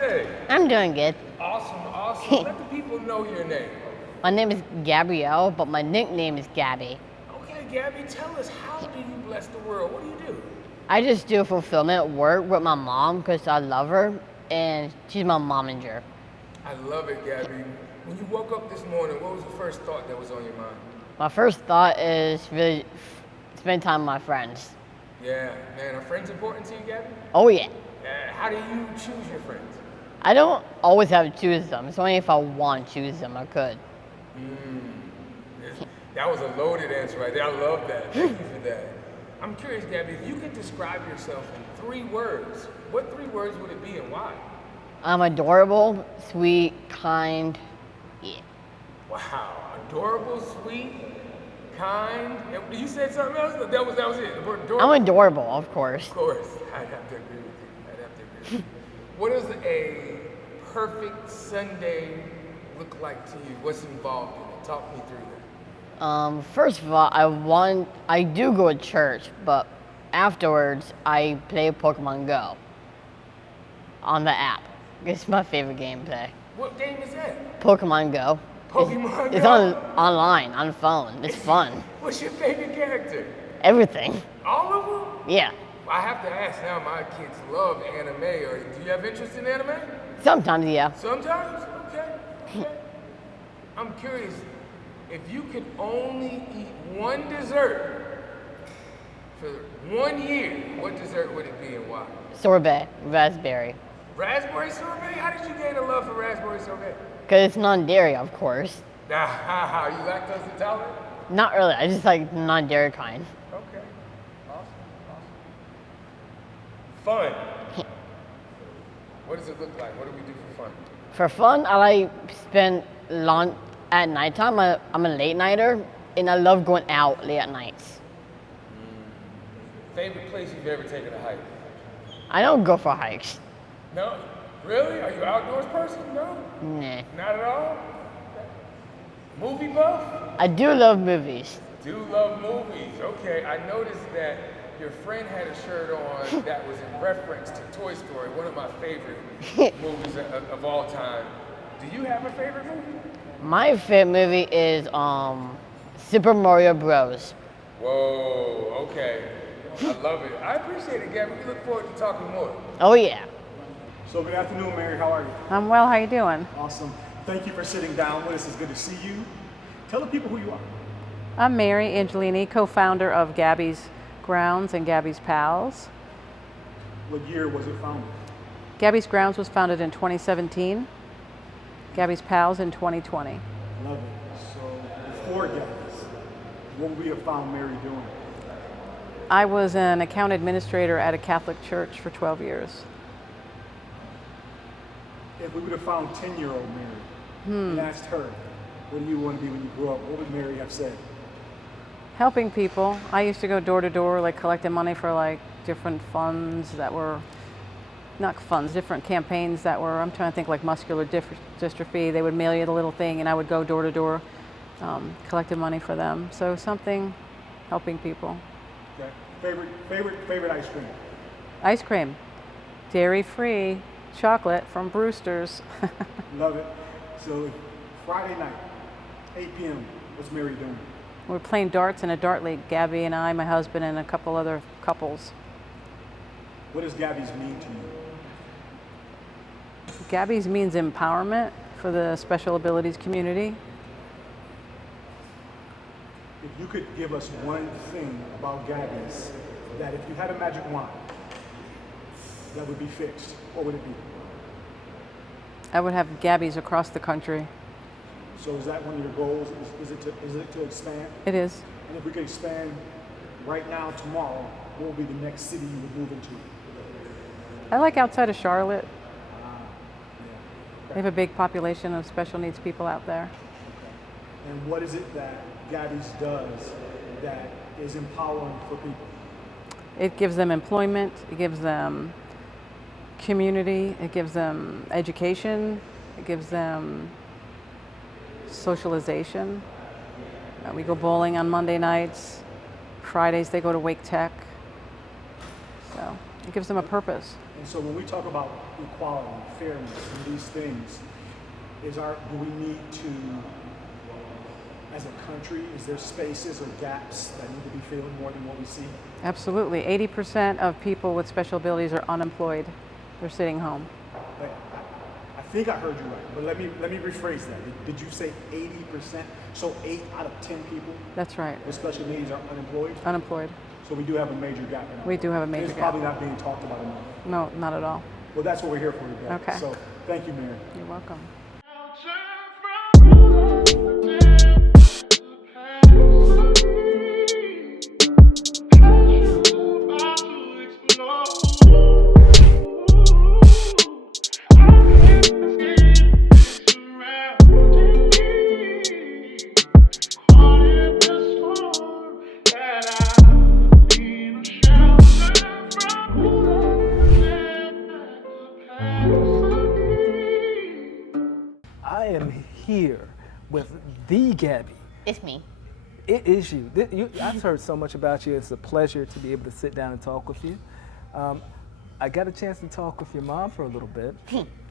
today? I'm doing good. Awesome. Let the people know your name. My name is Gabrielle, but my nickname is Gabby. Okay, Gabby, tell us, how do you bless the world? What do you do? I just do fulfillment work with my mom because I love her, and she's my momager. I love it, Gabby. When you woke up this morning, what was the first thought that was on your mind? My first thought is really spend time with my friends. Yeah, man, are friends important to you, Gabby? Oh yeah. How do you choose your friends? I don't always have to choose them. It's only if I want to choose them, I could. That was a loaded answer right there. I love that. Thank you for that. I'm curious, Gabby, if you could describe yourself in 3 words, what 3 words would it be and why? I'm adorable, sweet, kind. Yeah. Wow, adorable, sweet, kind. And you said something else? That was it. Adorable. I'm adorable, of course. Of course, I'd have to agree with you. What does a perfect Sunday look like to you? What's involved in it? Talk me through that. First of all, I do go to church, but afterwards I play Pokemon Go on the app. It's my favorite game to play. What game is that? Pokemon Go. Pokemon Go? It's online, on the phone. It's fun. What's your favorite character? Everything. All of them? Yeah. I have to ask now, my kids love anime. Do you have interest in anime? Sometimes, yeah. Sometimes? Okay. I'm curious, if you could only eat one dessert for 1 year, what dessert would it be and why? Sorbet, raspberry. Raspberry sorbet? How did you gain a love for raspberry sorbet? Because it's non-dairy, of course. You lactose intolerant? Not really. I just like non-dairy kind. Okay. Awesome. Fun. What does it look like? What do we do for fun? For fun, I like spend long at nighttime. I'm a late nighter, and I love going out late at nights. Favorite place you've ever taken a hike? I don't go for hikes. No? Really? Are you an outdoors person? No? Nah. Not at all? Okay. Movie buff? I do love movies. Do love movies. Okay, I noticed that your friend had a shirt on that was in reference to Toy Story, one of my favorite movies of all time. Do you have a favorite movie? My favorite movie is Super Mario Bros. Whoa, okay. I love it. I appreciate it, Gabby. We look forward to talking more. Oh yeah. So good afternoon, Mary. How are you? I'm well. How you doing? Awesome. Thank you for sitting down with us. It's good to see you. Tell the people who you are. I'm Mary Angelini, co-founder of Gabby's Grounds and Gabby's Pals. What year was it founded? Gabby's Grounds was founded in 2017. Gabby's Pals in 2020. Love it. So before Gabby's, what would we have found Mary doing? I was an account administrator at a Catholic church for 12 years. If we would have found 10-year-old Mary and asked her, what do you want to be when you grow up, what would Mary have said? Helping people. I used to go door to door, like collecting money for like different funds that were, not funds, different campaigns that were, I'm trying to think, like muscular dystrophy. They would mail you the little thing and I would go door to door collecting money for them. So something helping people. Okay. Favorite ice cream? Ice cream, dairy-free chocolate from Brewster's. Love it. So Friday night, 8 p.m., what's Mary doing? We're playing darts in a dart league, Gabby and I, my husband, and a couple other couples. What does Gabby's mean to you? Gabby's means empowerment for the special abilities community. If you could give us one thing about Gabby's that if you had a magic wand that would be fixed, what would it be? I would have Gabby's across the country. So is that one of your goals? Is it to expand? It is. And if we could expand right now, tomorrow, what would be the next city you would move into? I like outside of Charlotte. Yeah. They have a big population of special needs people out there. Okay. And what is it that Gabby's does that is empowering for people? It gives them employment, it gives them community, it gives them education, it gives them socialization. We go bowling on Monday nights. Fridays they go to Wake Tech. So it gives them a purpose. And so when we talk about equality, fairness, and these things, do we need to, as a country, is there spaces or gaps that need to be filled more than what we see? Absolutely. 80% of people with special abilities are unemployed. They're sitting home. Like, I think I heard you right, but let me rephrase that. Did you say 80%? So 8 out of 10 people That's right. with special needs are unemployed? Unemployed. So we do have a major gap in that. We do have a major It's gap. probably not being talked about enough. No, not at all. Well, that's what we're here for today. Okay. So thank you, Mary. You're welcome. I am here with the Gabby. It's me. It is you. I've heard so much about you. It's a pleasure to be able to sit down and talk with you. I got a chance to talk with your mom for a little bit,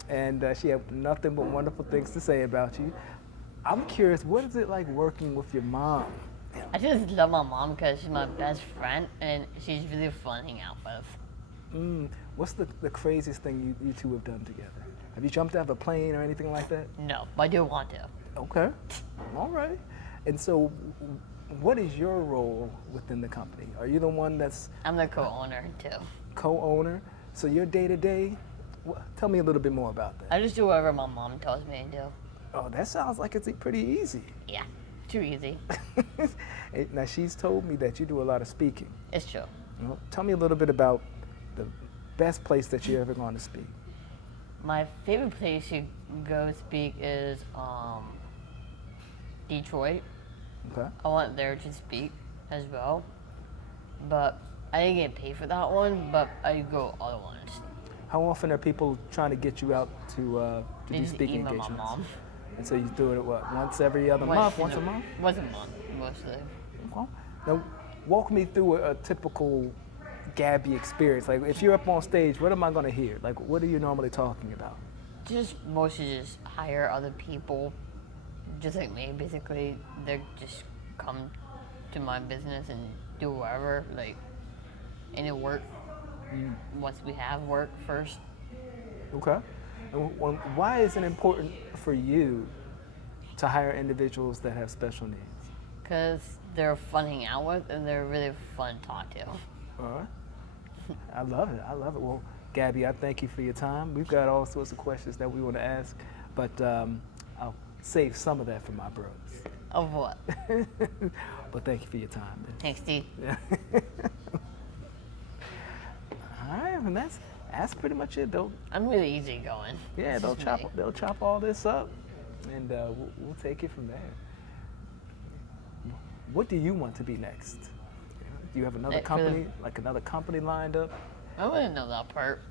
and she had nothing but wonderful things to say about you. I'm curious, what is it like working with your mom? I just love my mom because she's my best friend and she's really fun to hang out with. What's the craziest thing you two have done together? Have you jumped out of a plane or anything like that? No, but I do want to. Okay, all right. And so, what is your role within the company? Are you the one that's I'm the co-owner too. co-owner? So your day-to-day, tell me a little bit more about that. I just do whatever my mom tells me to do. Oh, that sounds like it's pretty easy. Yeah, too easy. Now, she's told me that you do a lot of speaking. It's true. Well, tell me a little bit about the best place that you're ever going to speak. My favorite place to go speak is Detroit. Okay. I went there to speak as well, but I didn't get paid for that one, but I go other ones. How often are people trying to get you out to They do just speaking email my engagements? mom. And so you do it, what, once every other month, once a month? Once a month, mostly. Okay. Now, walk me through a typical Gabby experience. Like, if you're up on stage, what am I going to hear? Like, what are you normally talking about? Just mostly just hire other people, just like me. Basically, they just come to my business and do whatever, like any work. Once we have work first. Okay. And why is it important for you to hire individuals that have special needs? Because they're fun to hang out with and they're really fun to talk to. All right. I love it. I love it. Well, Gabby, I thank you for your time. We've got all sorts of questions that we want to ask, but I'll save some of that for my bros. Of what? But thank you for your time, man. Thanks, Steve. Yeah. All right, and that's pretty much it. I'm really easygoing. Yeah, It's just me. they'll chop all this up, and we'll take it from there. What do you want to be next? Do you have another Like, for the- company, like another company lined up? I wouldn't know that part.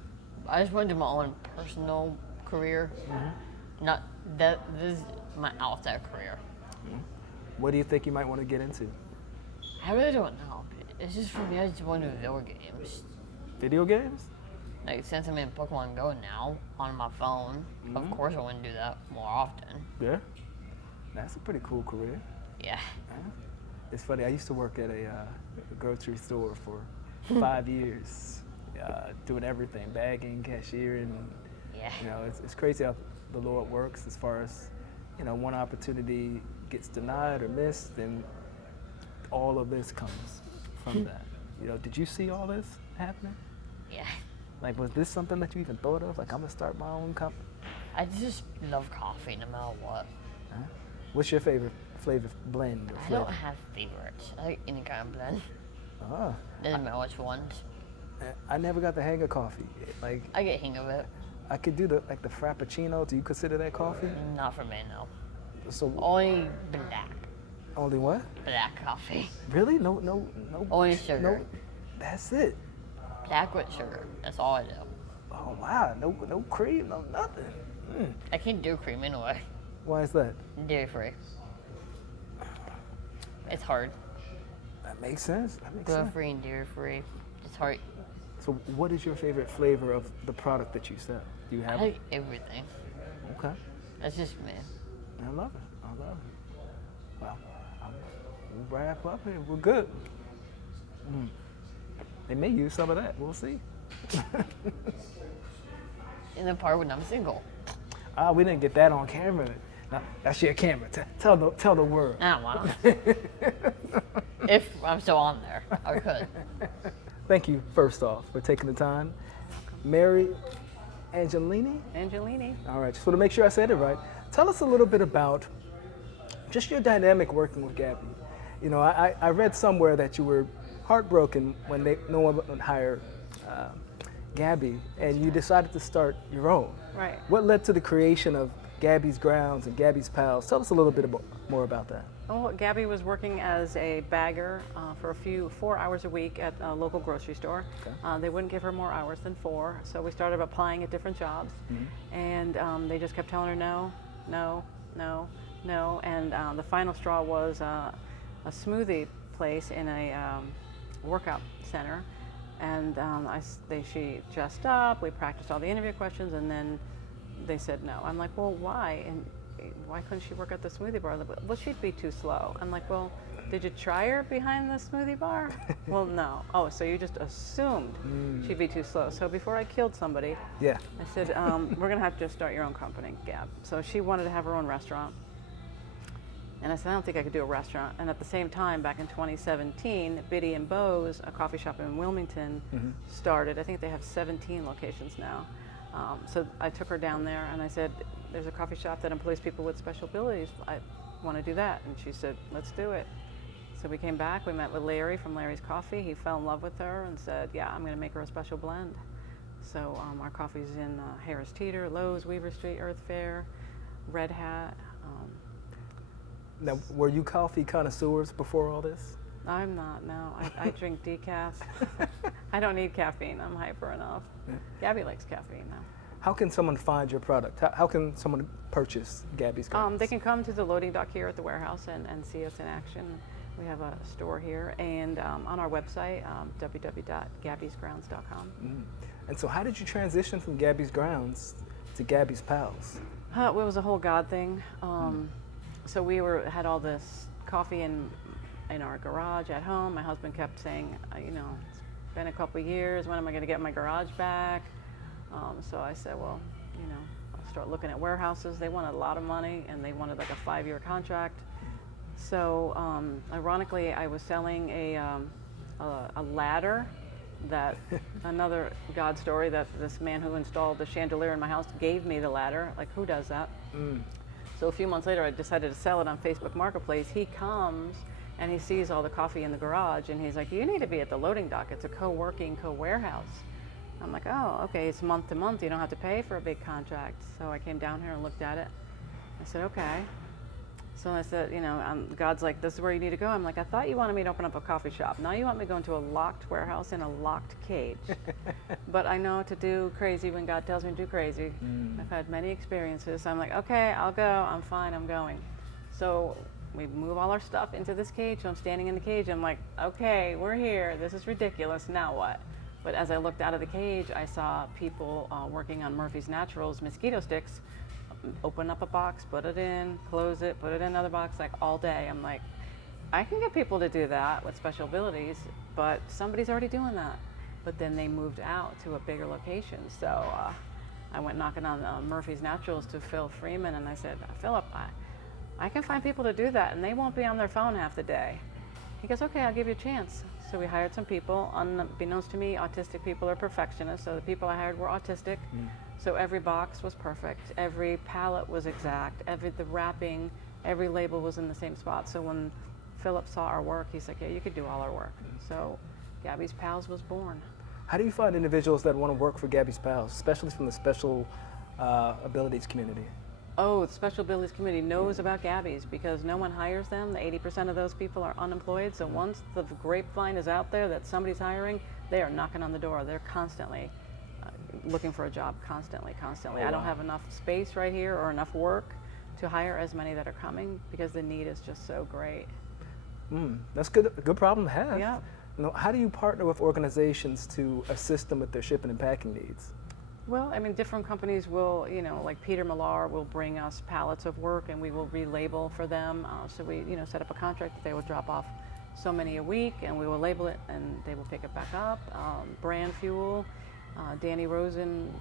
I just want to do my own personal career. Not that this is my outside career. What do you think you might want to get into? I really don't know. It's just for me. I just want to do video games. Video games? Like since I'm in Pokemon Go now on my phone, of course I want to do that more often. Yeah. That's a pretty cool career. Yeah. It's funny. I used to work at a grocery store for 5 years, doing everything, bagging, cashiering. Yeah. You know, it's crazy how the Lord works as far as, you know, one opportunity gets denied or missed, and all of this comes from that. You know, did you see all this happening? Yeah. Like, was this something that you even thought of? Like, I'm gonna start my own company? I just love coffee no matter what. Huh? What's your favorite flavor blend or I flavor? don't have favorites. I like any kind of blend. Ah, Doesn't matter which ones. I never got the hang of coffee. Like, I get hang of it. I could do the frappuccino. Do you consider that coffee? Not for me, no. So Only black. only what? Black coffee. Really? No. Only sugar. No. That's it. Black with sugar. That's all I do. Oh wow. No cream. No nothing. I can't do cream anyway. Why is that? Dairy free. It's hard. That makes sense. That makes Gluten sense. free and dairy free. It's hard. It's So what is your favorite flavor of the product that you sell? Do you I have? like everything. Okay. That's just me. I love it. I love it. Well, we'll wrap up here. We're good. They may use some of that. We'll see. In the part when I'm single. We didn't get that on camera. No, that's your camera. Tell the world. I don't want If I'm still on there, I could. Thank you, first off, for taking the time. Mary Angelini? Angelini. All right, just want to make sure I said it right. Tell us a little bit about just your dynamic working with Gabby. You know, I read somewhere that you were heartbroken when no one would hire Gabby, and you decided to start your own. Right. What led to the creation of Gabby's Grounds and Gabby's Pals? Tell us a little bit more about that. Oh, Gabby was working as a bagger for 4 hours a week at a local grocery store. Okay. They wouldn't give her more hours than 4, so we started applying at different jobs, and they just kept telling her no, no, no, no, and the final straw was a smoothie place in a workout center, and she dressed up, we practiced all the interview questions, and then they said no. I'm like, well, why? And why couldn't she work at the smoothie bar? Well, she'd be too slow. I'm like, well, did you try her behind the smoothie bar? Well, no. Oh, so you just assumed she'd be too slow. So before I killed somebody, Yeah. I said, we're gonna have to just start your own company, Gab. So she wanted to have her own restaurant. And I said, I don't think I could do a restaurant. And at the same time, back in 2017, Biddy and Bo's, a coffee shop in Wilmington, started. I think they have 17 locations now. So I took her down there and I said, there's a coffee shop that employs people with special abilities. I want to do that. And she said, let's do it. So we came back, we met with Larry from Larry's Coffee. He fell in love with her and said, yeah, I'm going to make her a special blend. So our coffee's in Harris Teeter, Lowe's, Weaver Street, Earth Fare, Red Hat. Now, were you coffee connoisseurs before all this? I'm not, no. I drink decaf. I don't need caffeine. I'm hyper enough. Yeah. Gabby likes caffeine now. How can someone find your product? How can someone purchase Gabby's Grounds? They can come to the loading dock here at the warehouse and see us in action. We have a store here and on our website, www.gabbysgrounds.com. And so how did you transition from Gabby's Grounds to Gabby's Pals? It was a whole God thing. So we had all this coffee in our garage at home. My husband kept saying, you know, it's been a couple years. When am I going to get my garage back? So I said, well, you know, I'll start looking at warehouses. They wanted a lot of money, and they wanted like a 5-year contract. So ironically, I was selling a ladder that another God story that this man who installed the chandelier in my house gave me the ladder. Like, who does that? So a few months later, I decided to sell it on Facebook Marketplace. He comes and he sees all the coffee in the garage, and he's like, you need to be at the loading dock. It's a co-working, co-warehouse. I'm like, oh, okay, it's month to month. You don't have to pay for a big contract. So I came down here and looked at it. I said, okay. So I said, you know, God's like, this is where you need to go. I'm like, I thought you wanted me to open up a coffee shop. Now you want me to go into a locked warehouse in a locked cage. But I know to do crazy when God tells me to do crazy. I've had many experiences. So I'm like, okay, I'll go. I'm fine. I'm going. So we move all our stuff into this cage. So I'm standing in the cage. I'm like, okay, we're here. This is ridiculous. Now what? But as I looked out of the cage, I saw people working on Murphy's Naturals mosquito sticks. Open up a box, put it in, close it, put it in another box, like all day. I'm like, I can get people to do that with special abilities, but somebody's already doing that. But then they moved out to a bigger location. So I went knocking on Murphy's Naturals to Phil Freeman, and I said, Philip, I can find people to do that, and they won't be on their phone half the day. He goes, okay, I'll give you a chance. So we hired some people. Unbeknownst to me, autistic people are perfectionists, so the people I hired were autistic. So every box was perfect, every pallet was exact, the wrapping, every label was in the same spot. So when Philip saw our work, he's like, yeah, you could do all our work. So Gabby's Pals was born. How do you find individuals that want to work for Gabby's Pals, especially from the special abilities community? Oh, the special abilities community knows about Gabby's because no one hires them. 80% of those people are unemployed. So once the grapevine is out there that somebody's hiring, they are knocking on the door. They're constantly looking for a job, constantly. Oh, I don't have enough space right here or enough work to hire as many that are coming because the need is just so great. That's good. A good problem to have. Yeah. How do you partner with organizations to assist them with their shipping and packing needs? Well, I mean, different companies will, like Peter Millar will bring us pallets of work and we will relabel for them. So we, set up a contract that they will drop off so many a week and we will label it and they will pick it back up. Brand Fuel, Danny Rosen,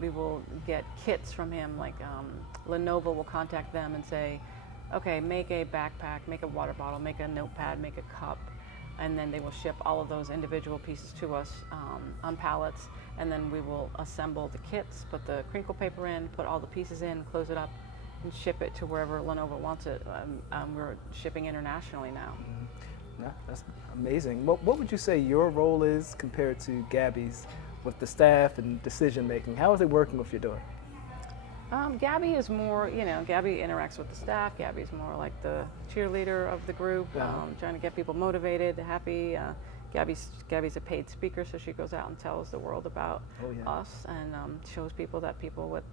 we will get kits from him, like Lenovo will contact them and say, okay, make a backpack, make a water bottle, make a notepad, make a cup, and then they will ship all of those individual pieces to us on pallets, and then we will assemble the kits, put the crinkle paper in, put all the pieces in, close it up, and ship it to wherever Lenovo wants it. We're shipping internationally now. Yeah, that's amazing. What would you say your role is compared to Gabby's with the staff and decision making? How is it working with your daughter? Gabby is more, Gabby interacts with the staff. Gabby's more like the cheerleader of the group, trying to get people motivated, happy. Gabby's a paid speaker, so she goes out and tells the world about us and shows people that people with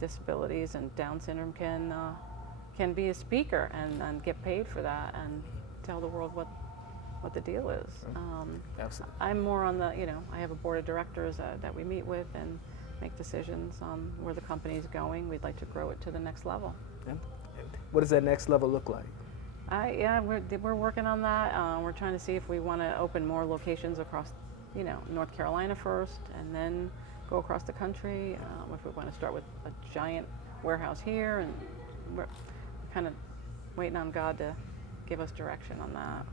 disabilities and Down syndrome can be a speaker and get paid for that and tell the world what the deal is. Absolutely. I'm more on the, I have a board of directors that we meet with and make decisions on where the company is going. We'd like to grow it to the next level. Yeah. What does that next level look like? We're working on that. We're trying to see if we want to open more locations across, North Carolina first, and then go across the country. If we want to start with a giant warehouse here, and we're kind of waiting on God to give us direction on that.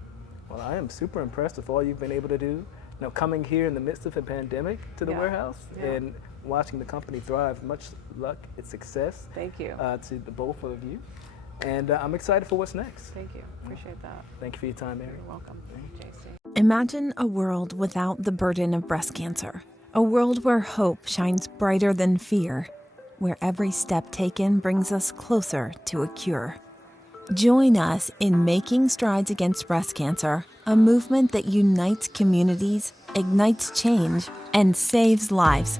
Well, I am super impressed with all you've been able to do. Coming here in the midst of a pandemic to the warehouse and watching the company thrive. Much luck and success. Thank you. To the both of you. And I'm excited for what's next. Thank you. Appreciate that. Thank you for your time, Mary. You're welcome. JC. Imagine a world without the burden of breast cancer. A world where hope shines brighter than fear. Where every step taken brings us closer to a cure. Join us in Making Strides Against Breast Cancer, a movement that unites communities, ignites change, and saves lives.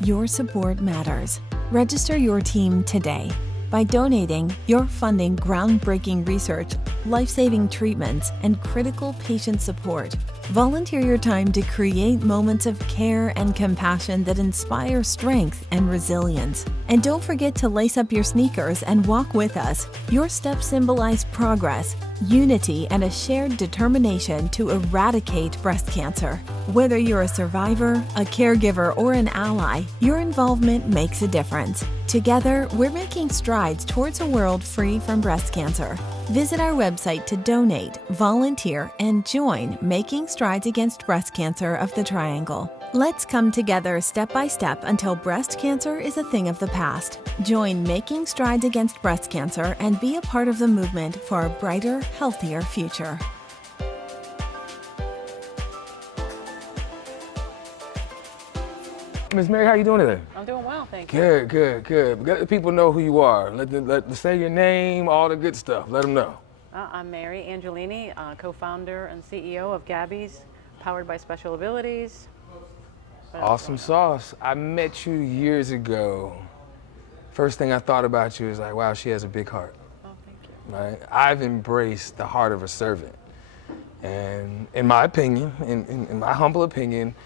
Your support matters. Register your team today. By donating, you're funding groundbreaking research, life-saving treatments, and critical patient support. Volunteer your time to create moments of care and compassion that inspire strength and resilience. And don't forget to lace up your sneakers and walk with us. Your steps symbolize progress, unity, and a shared determination to eradicate breast cancer. Whether you're a survivor, a caregiver, or an ally, your involvement makes a difference. Together, we're making strides towards a world free from breast cancer. Visit our website to donate, volunteer, and join Making Strides Against Breast Cancer of the Triangle. Let's come together step by step until breast cancer is a thing of the past. Join Making Strides Against Breast Cancer and be a part of the movement for a brighter, healthier future. Miss Mary, how you doing today? I'm doing well, thank you. Good. Let the people know who you are. Let them say your name, all the good stuff. Let them know. I'm Mary Angelini, co-founder and CEO of Gabby's, powered by Special Abilities. Awesome sauce. I met you years ago. First thing I thought about you is like, wow, she has a big heart. Oh, thank you. Right? I've embraced the heart of a servant. And in my opinion, in my humble opinion,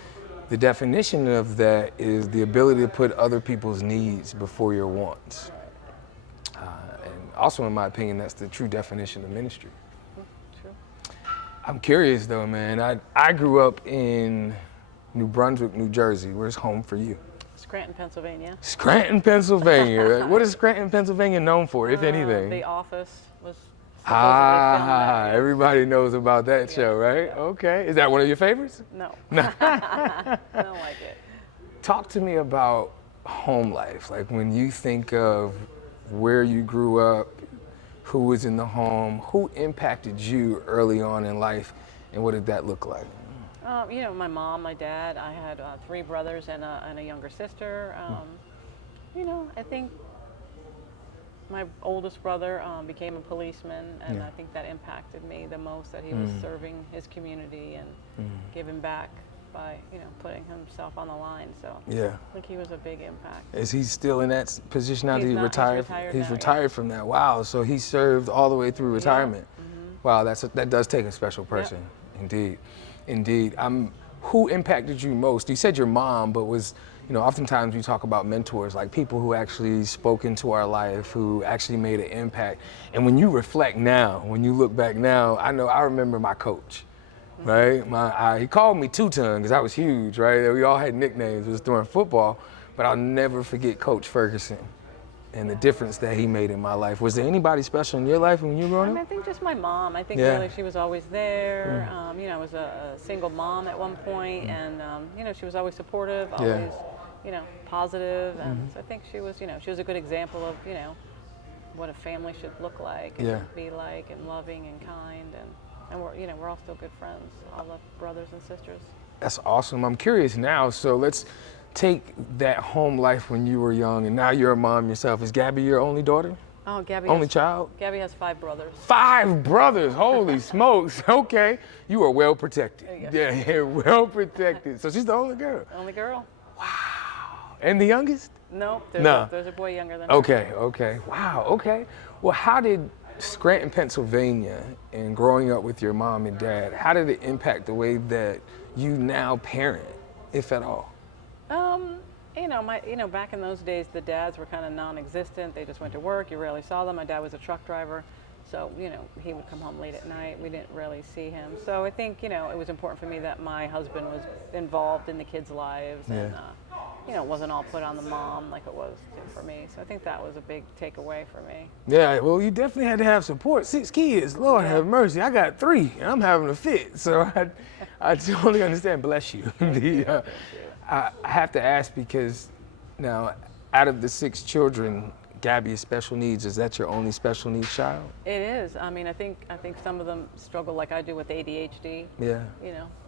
the definition of that is the ability to put other people's needs before your wants. And also, in my opinion, that's the true definition of ministry. True. I'm curious though, man. I grew up in New Brunswick, New Jersey. Where's home for you? Scranton, Pennsylvania. Scranton, Pennsylvania. What is Scranton, Pennsylvania known for, if anything? The Office was supposedly filmed there. Everybody knows about that show, right? Okay. Is that one of your favorites? No. I don't like it. Talk to me about home life. Like when you think of where you grew up, who was in the home, who impacted you early on in life, and what did that look like? My mom, my dad. I had 3 brothers and a younger sister. I think my oldest brother became a policeman, and I think that impacted me the most, that he was serving his community and giving back by, putting himself on the line. So I think he was a big impact. Is he still in that position now? He's Did he not. retire? He's retired from that. Wow. So he served all the way through retirement. Wow, that does take a special person, indeed. Indeed. Who impacted you most? You said your mom, but oftentimes we talk about mentors, like people who actually spoke into our life, who actually made an impact. And when you reflect now, when you look back now, I remember my coach, right? He called me Two-Ton because I was huge, right? We all had nicknames. It was during football, but I'll never forget Coach Ferguson and the difference that he made in my life. Was there anybody special in your life when you were growing I up? think just my mom. I think Yeah. really she was always there. I was a single mom at one point, and she was always supportive, always, positive, and so I think she was a good example of what a family should look like and be like, and loving and kind, and we're all still good friends. All love brothers and sisters. That's awesome. I'm curious now, so let's take that home life when you were young, and now you're a mom yourself. Is Gabby your only daughter? Oh, Gabby. Only child? Gabby has 5 brothers. 5 brothers, holy smokes. Okay, you are well protected. Yeah, well protected. So she's the only girl. Only girl. And the youngest? Nope. There's a boy younger than her. Okay. Wow, okay. Well, how did Scranton, Pennsylvania, and growing up with your mom and dad, how did it impact the way that you now parent, if at all? Back in those days, the dads were kind of non-existent. They just went to work. You rarely saw them. My dad was a truck driver, so he would come home late at night. We didn't really see him. So I think it was important for me that my husband was involved in the kids' lives, and it wasn't all put on the mom like it was for me. So I think that was a big takeaway for me. Yeah, well, you definitely had to have support. 6 kids, Lord have mercy. I got 3, and I'm having a fit. So I totally understand. Bless you. I have to ask, because now, out of the 6 children, Gabby is special needs. Is that your only special needs child? It is. I mean, I think some of them struggle like I do with ADHD. Yeah.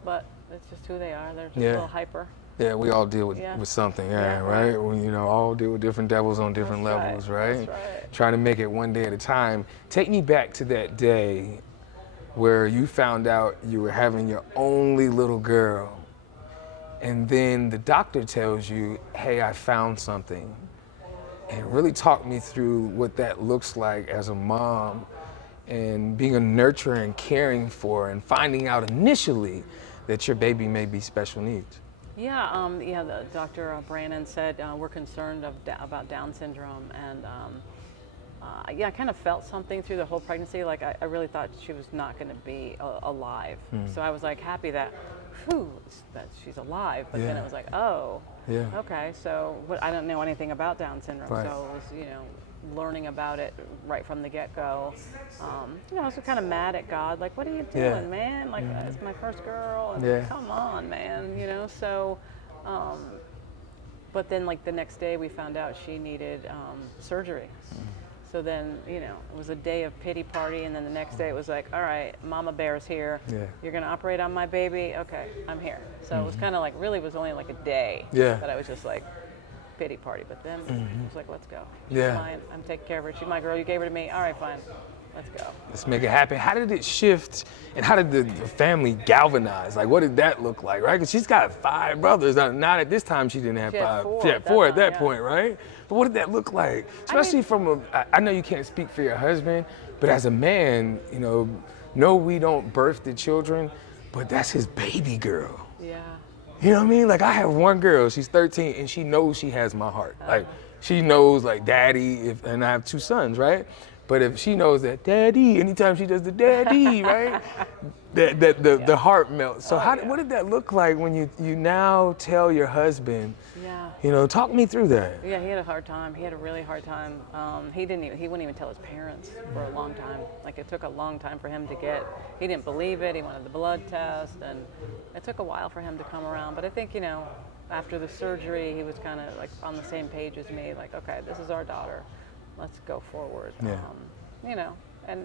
But it's just who they are. They're just a little hyper. Yeah, we all deal with something, right? We, all deal with different devils on different levels, right? That's right. Trying to make it one day at a time. Take me back to that day where you found out you were having your only little girl, and then the doctor tells you, hey, I found something. And really talk me through what that looks like as a mom, and being a nurturer and caring for, and finding out initially that your baby may be special needs. The Dr. Brannon said we're concerned about Down syndrome, and I kind of felt something through the whole pregnancy. Like I really thought she was not going to be alive. So I was like happy that she's alive. But then it was like, oh, okay. So I don't know anything about Down syndrome, Right. so it was learning about it right from the get-go. I was kind of mad at God, like, what are you doing, man? Like, it's my first girl, and come on, man, so, but then, like, the next day we found out she needed surgery. So then, it was a day of pity party, and then the next day it was like, all right, Mama Bear's here. You're going to operate on my baby? Okay, I'm here. So it was kind of like, really was only like a day that I was just like, pity party, but then it was like, let's go. She's mine. I'm taking care of her. She's my girl. You gave her to me. All right, fine. Let's go. Let's make it happen. How did it shift, and how did the family galvanize? Like, what did that look like, right? Because she's got 5 brothers. Not at this time she didn't have 5. She had 4 at that point, right? But what did that look like? Especially I know you can't speak for your husband, but as a man, no, we don't birth the children, but that's his baby girl. Yeah. You know what I mean? Like, I have one girl, she's 13, and she knows she has my heart. Like, she knows, like, daddy, and I have 2 sons, right? But if she knows that daddy, anytime she does the daddy, right? The heart melts. So what did that look like when you now tell your husband, talk me through that. Yeah, he had a hard time. He had a really hard time. He wouldn't even tell his parents for a long time. Like, it took a long time for him to he didn't believe it. He wanted the blood test, and it took a while for him to come around. But I think, after the surgery, he was kind of like on the same page as me, like, okay, this is our daughter. Let's go forward. And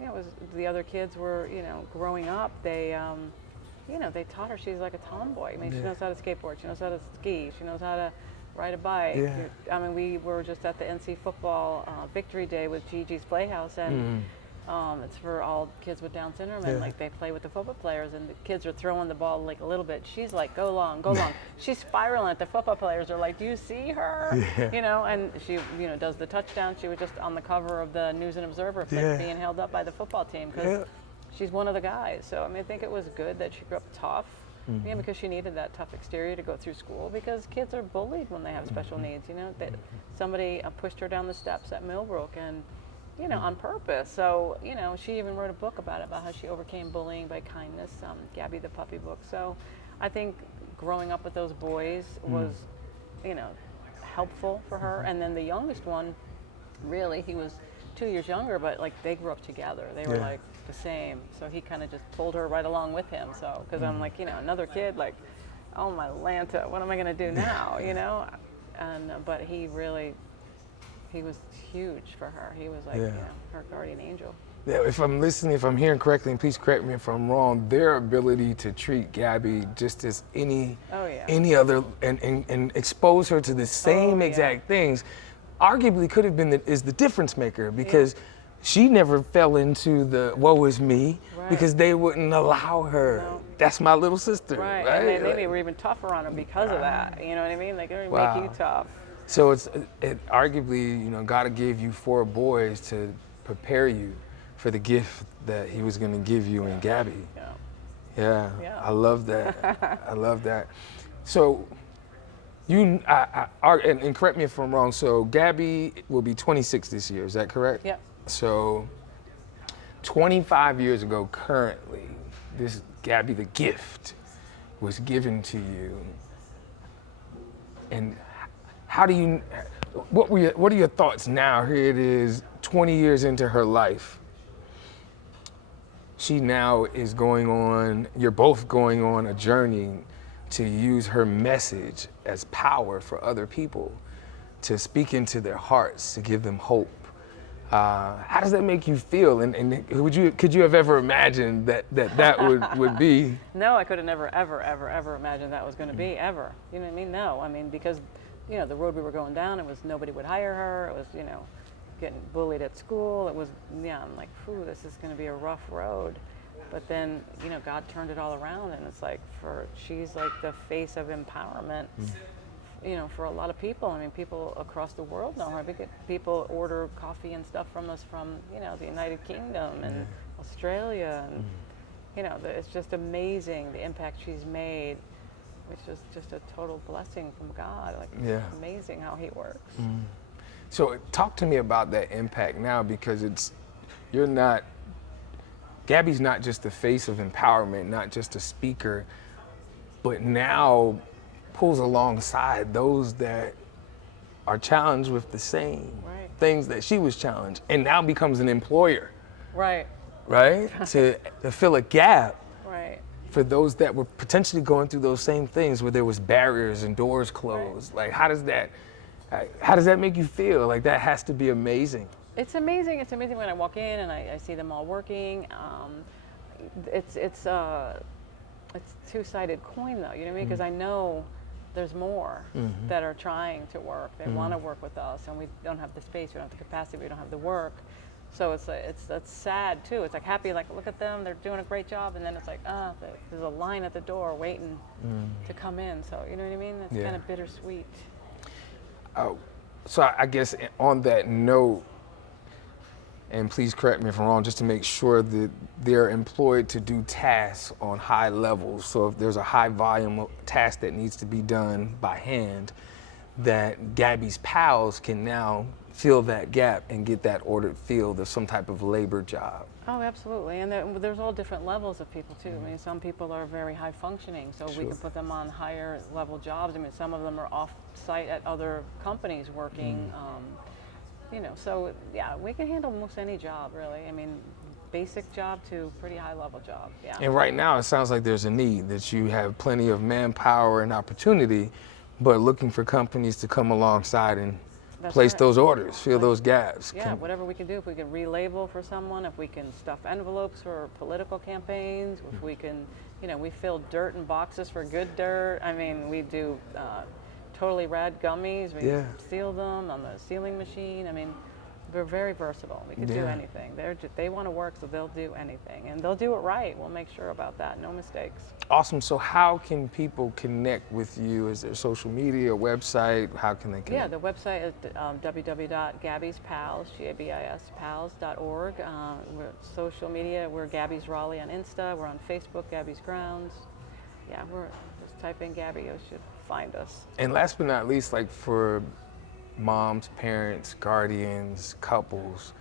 it was, the other kids were, growing up, they taught her she's like a tomboy. I mean, she knows how to skateboard, she knows how to ski, she knows how to ride a bike. I mean, we were just at the NC football victory day with Gigi's Playhouse, and it's for all kids with Down syndrome, and like they play with the football players, and the kids are throwing the ball like a little bit. She's like, go long, go long. She's spiraling at the football players. Are like, do you see her? And she, does the touchdown. She was just on the cover of the News and Observer, being held up by the football team because she's one of the guys. So I mean, I think it was good that she grew up tough. Yeah, because she needed that tough exterior to go through school, because kids are bullied when they have special needs. You know, that somebody pushed her down the steps at Millbrook, and you know, on purpose. So you know, she even wrote a book about it, about how she overcame bullying by kindness. Gabby the puppy book. So I think growing up with those boys was, you know, helpful for her. And then the youngest one, really, he was 2 years younger, but like they grew up together. They were like the same. So he kind of just pulled her right along with him. So, because I'm like, you know, another kid, like, oh my Lanta, what am I going to do now, you know? And, but he was huge for her. He was like, you know, her guardian angel. Yeah, if I'm listening, if I'm hearing correctly, and please correct me if I'm wrong, their ability to treat Gabby just as any other, and expose her to the same exact things, arguably could have been is the difference maker, because she never fell into the woe is me, because they wouldn't allow her. No. That's my little sister. Right, and they maybe were even tougher on her because of that. You know what I mean? Like, they make you tough. So it arguably, you know, God gave you 4 boys to prepare you for the gift that he was going to give you in Gabby. Yeah, I love that. I love that. So you, and correct me if I'm wrong, so Gabby will be 26 this year, is that correct? Yeah. So 25 years ago currently, this Gabby the gift was given to you. And how do you, what are your thoughts now? Here it is, 20 years into her life. She now is going on, you're both going on a journey to use her message as power for other people, to speak into their hearts, to give them hope. How does that make you feel? And could you have ever imagined that would be? No, I could have never, ever imagined that was going to be, ever. You know what I mean? No, I mean, because, you know, the road we were going down, it was nobody would hire her. It was, you know, getting bullied at school. It was, I'm like, phew, this is going to be a rough road. But then, you know, God turned it all around, and it's like, she's like the face of empowerment, you know, for a lot of people. I mean, people across the world know her. People order coffee and stuff from us from, you know, the United Kingdom and Australia, and you know, it's just amazing the impact she's made, which is just a total blessing from God. Like, it's amazing how he works. So talk to me about that impact now, because Gabby's not just the face of empowerment, not just a speaker, but now pulls alongside those that are challenged with the same things that she was challenged, and now becomes an employer. Right? to fill a gap for those that were potentially going through those same things, where there was barriers and doors closed. Like, how does that make you feel? Like, that has to be amazing. It's amazing. It's amazing when I walk in and I see them all working. It's two-sided coin, though. You know what I mean? Because I know there's more that are trying to work. They want to work with us, and we don't have the space, we don't have the capacity, we don't have the work. So that's sad too. It's like happy, like, look at them, they're doing a great job, and then it's like, there's a line at the door waiting to come in. So you know what I mean? It's kind of bittersweet. So I guess on that note, and please correct me if I'm wrong, just to make sure that they're employed to do tasks on high levels. So if there's a high volume of task that needs to be done by hand, that Gabby's pals can now fill that gap and get that ordered field of some type of labor job. Oh, absolutely. And there's all different levels of people too. I mean, some people are very high functioning, so we can put them on higher level jobs. I mean, some of them are off site at other companies working. You know, so yeah, we can handle most any job, really. I mean, basic job to pretty high level job. Yeah. And right now, it sounds like there's a need, that you have plenty of manpower and opportunity, but looking for companies to come alongside and place those orders, fill those gaps. Yeah, whatever we can do. If we can relabel for someone, if we can stuff envelopes for political campaigns, if we can, you know, we fill dirt in boxes for good dirt. I mean, we do totally rad gummies. We seal them on the sealing machine. I mean, We're very versatile. We can do Yeah. anything. They want to work, so they'll do anything, and they'll do it right. We'll make sure about that. No mistakes. Awesome. So how can people connect with you? Is there social media, website? How can they connect? Yeah, the website is www.gabbyspals, GABIS, we're social media. We're Gabby's Raleigh on Insta. We're on Facebook, Gabby's Grounds. Yeah, we're just type in Gabby, you should find us. And last but not least, like for moms, parents, guardians, couples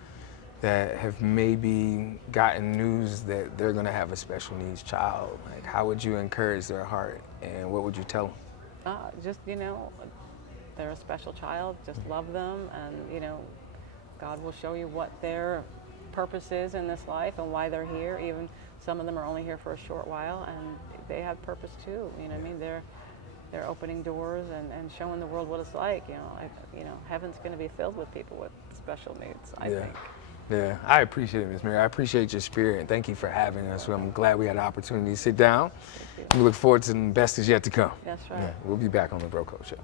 that have maybe gotten news that they're gonna have a special needs child, like how would you encourage their heart and what would you tell them? Just, they're a special child, just love them, and, God will show you what their purpose is in this life and why they're here. Even some of them are only here for a short while, and they have purpose too, you know what I mean? They're opening doors and showing the world what it's like, heaven's gonna be filled with people with special needs, I think. Yeah, I appreciate it, Ms. Mary. I appreciate your spirit, and thank you for having us. I'm glad we had the opportunity to sit down. We look forward to the best is yet to come. That's right. Yeah, we'll be back on the Bro Code Show.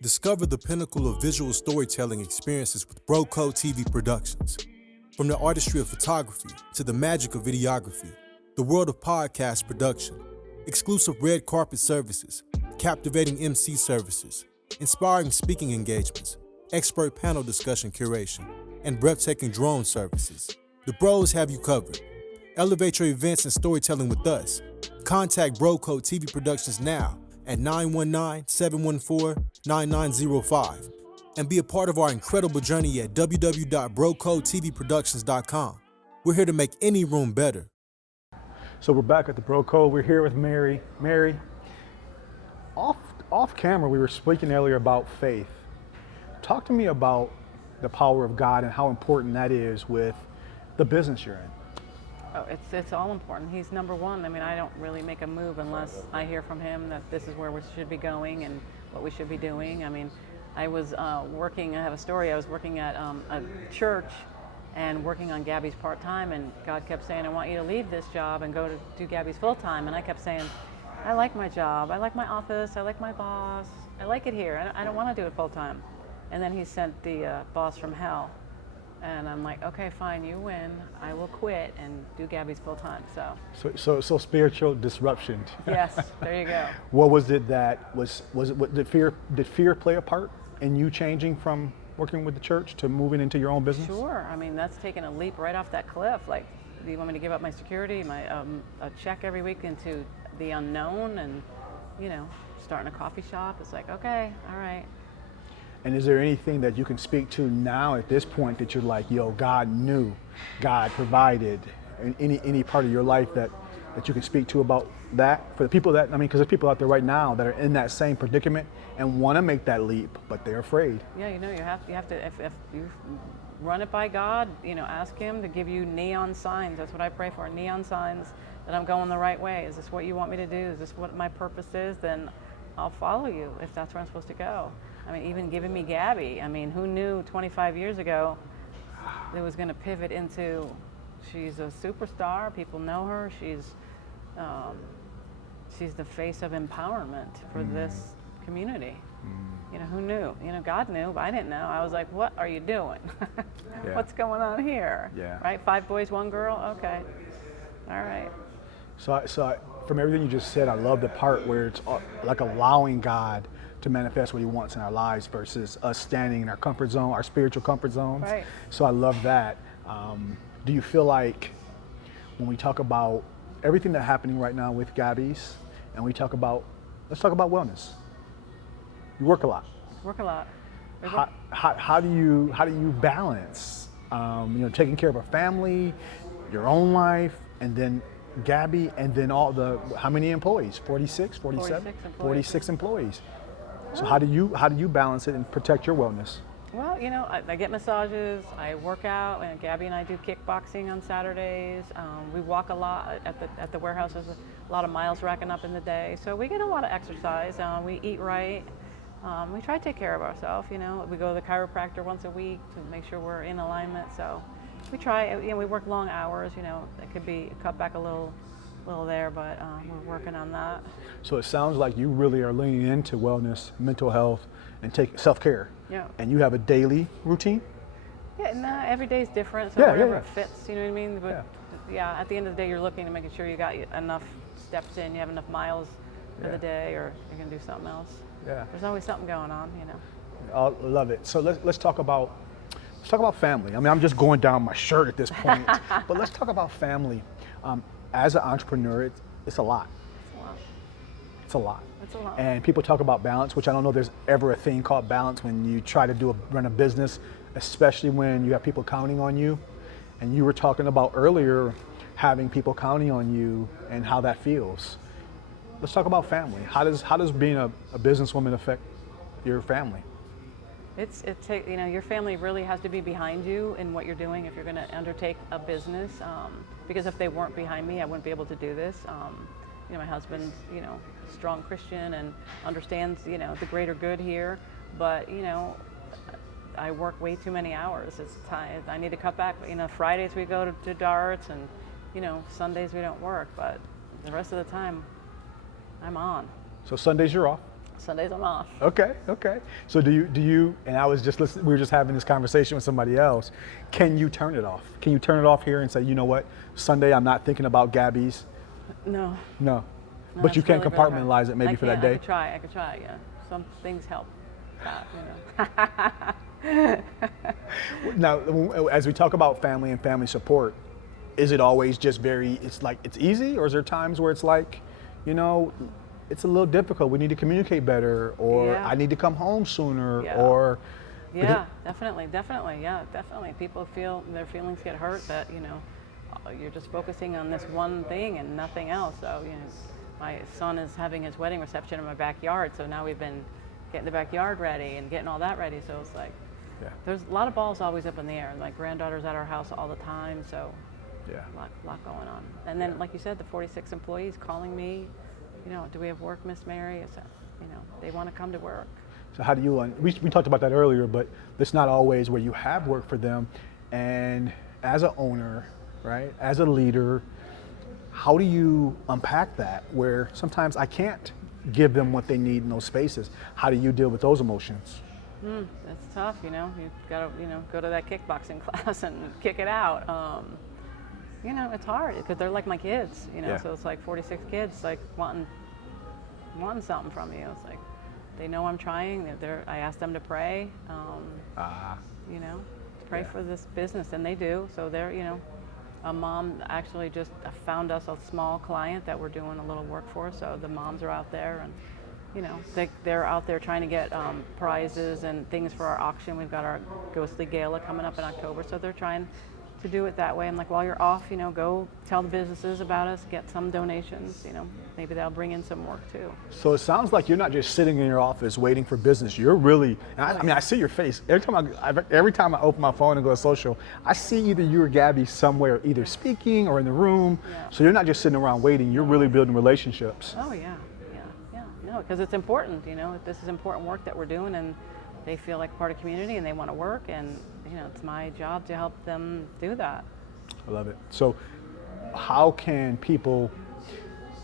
Discover the pinnacle of visual storytelling experiences with Bro Code TV Productions. From the artistry of photography to the magic of videography, the world of podcast production, exclusive red carpet services, captivating MC services, inspiring speaking engagements, expert panel discussion curation, and breathtaking drone services. The Bros have you covered. Elevate your events and storytelling with us. Contact Bro Code TV Productions now at 919-714-9905 and be a part of our incredible journey at www.brocodetvproductions.com. We're here to make any room better. So we're back at the Bro Code. We're here with Mary. Mary, off camera, we were speaking earlier about faith. Talk to me about the power of God and how important that is with the business you're in. Oh, it's all important. He's number one. I mean, I don't really make a move unless I hear from him that this is where we should be going and what we should be doing. I mean, I was working, I have a story, I was working at a church and working on Gabby's part-time, and God kept saying, I want you to leave this job and go to do Gabby's full-time. And I kept saying, I like my job, I like my office, I like my boss, I like it here, I don't want to do it full-time. And then he sent the boss from hell. And I'm like, okay, fine, you win. I will quit and do Gabby's full time. So spiritual disruption. Yes, there you go. What was it that did fear play a part in you changing from working with the church to moving into your own business? Sure. I mean, that's taken a leap right off that cliff. Like, do you want me to give up my security, my a check every week into the unknown, and starting a coffee shop? It's like, okay, all right. And is there anything that you can speak to now at this point that you're like, yo, God knew, God provided, and any part of your life that you can speak to about that for the people that, because there's people out there right now that are in that same predicament and want to make that leap, but they're afraid. Yeah, you have to, if you run it by God, ask him to give you neon signs. That's what I pray for, neon signs that I'm going the right way. Is this what you want me to do? Is this what my purpose is? Then I'll follow you if that's where I'm supposed to go. I mean, even giving me Gabby, who knew 25 years ago it was going to pivot into, she's a superstar, people know her, she's the face of empowerment for this community. Who knew? God knew, but I didn't know. I was like, what are you doing? Yeah. What's going on here? Yeah. Right? 5 boys, 1 girl? Okay. All right. So from everything you just said, I love the part where it's like allowing God to manifest what he wants in our lives versus us standing in our comfort zone, our spiritual comfort zones. Right. So I love that. Do you feel like when we talk about everything that's happening right now with Gabby's, and let's talk about wellness. You work a lot. Work a lot. How do you balance, taking care of a family, your own life, and then Gabby, and then how many employees? 46, 47? 46 employees. So how do you balance it and protect your wellness? Well, I get massages, I work out, and Gabby and I do kickboxing on Saturdays. We walk a lot at the warehouse. There's a lot of miles racking up in the day, so we get a lot of exercise. We eat right. We try to take care of ourselves. We go to the chiropractor once a week to make sure we're in alignment. So we try. We work long hours. It could be cut back a little there, but we're working on that. So it sounds like you really are leaning into wellness, mental health, and take self-care. Yeah. And you have a daily routine? Yeah, no, every day's different, so Yeah, whatever yeah. it fits, you know what I mean? But yeah, at the end of the day, you're looking to making sure you got enough steps in, you have enough miles for the day, or you're gonna do something else. Yeah. There's always something going on, you know. I love it. So let's talk about family. I mean, I'm just going down my shirt at this point, but let's talk about family. As an entrepreneur, it's a lot. It's a lot. It's a lot. And people talk about balance, which I don't know there's ever a thing called balance when you try to run a business, especially when you have people counting on you. And you were talking about earlier having people counting on you and how that feels. Let's talk about family. How does being a businesswoman affect your family? You know, your family really has to be behind you in what you're doing if you're going to undertake a business. Because if they weren't behind me, I wouldn't be able to do this. You know, my husband's, you know, strong Christian and understands, you know, the greater good here. But, you know, I work way too many hours. It's time. I need to cut back. You know, Fridays we go to darts, and, you know, Sundays we don't work. But the rest of the time, I'm on. So Sundays you're off. Sundays I'm off. Okay. So do you, and I was just listening, we were just having this conversation with somebody else. Can you turn it off? Can you turn it off here and say, you know what, Sunday I'm not thinking about Gabby's? No. But you can really, compartmentalize it maybe for that day? I could try, yeah. Some things help. You know. Now, as we talk about family and family support, is it always just it's easy, or is there times where it's like, you know, it's a little difficult, we need to communicate better, or I need to come home sooner, or... Yeah, definitely, yeah, definitely. People feel, their feelings get hurt that, you know, you're just focusing on this one thing and nothing else. So, you know, my son is having his wedding reception in my backyard, so now we've been getting the backyard ready and getting all that ready, so it's like, there's a lot of balls always up in the air. My granddaughter's at our house all the time, so a lot going on. And then, like you said, the 46 employees calling me, you know, do we have work, Miss Mary? So, you know, they want to come to work. So how do you, we talked about that earlier, but it's not always where you have work for them. And as an owner, right, as a leader, how do you unpack that where sometimes I can't give them what they need in those spaces? How do you deal with those emotions? That's tough, you know. You've got to, you know, go to that kickboxing class and kick it out. You know, it's hard because they're like my kids, you know. So it's like 46 kids, like wanting something from you. It's like they know I'm trying. I ask them to pray, you know, to pray for this business, and they do. So they're, you know, a mom actually just found us a small client that we're doing a little work for. So the moms are out there, and you know, they're out there trying to get prizes and things for our auction. We've got our Ghostly Gala coming up in October, so they're trying to do it that way. I'm like, while you're off, you know, go tell the businesses about us, get some donations, you know, maybe that'll bring in some work too. So it sounds like you're not just sitting in your office waiting for business. You're really, I mean, I see your face. Every time I open my phone and go to social, I see either you or Gabby somewhere, either speaking or in the room. So you're not just sitting around waiting, you're really building relationships. Oh yeah. No, because it's important, you know, this is important work that we're doing, and they feel like part of the community and they want to work, and you know, it's my job to help them do that. I love it. So how can people,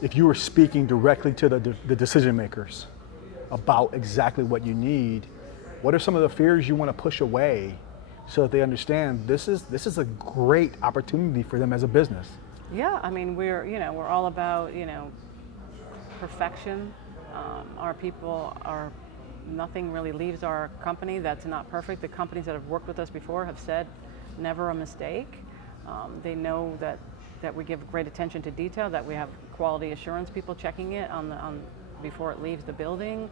if you were speaking directly to the decision makers about exactly what you need, what are some of the fears you want to push away so that they understand this is a great opportunity for them as a business? Yeah, I mean, we're all about, you know, perfection. Our people are, nothing really leaves our company that's not perfect. The companies that have worked with us before have said never a mistake. They know that we give great attention to detail, that we have quality assurance people checking it on before it leaves the building.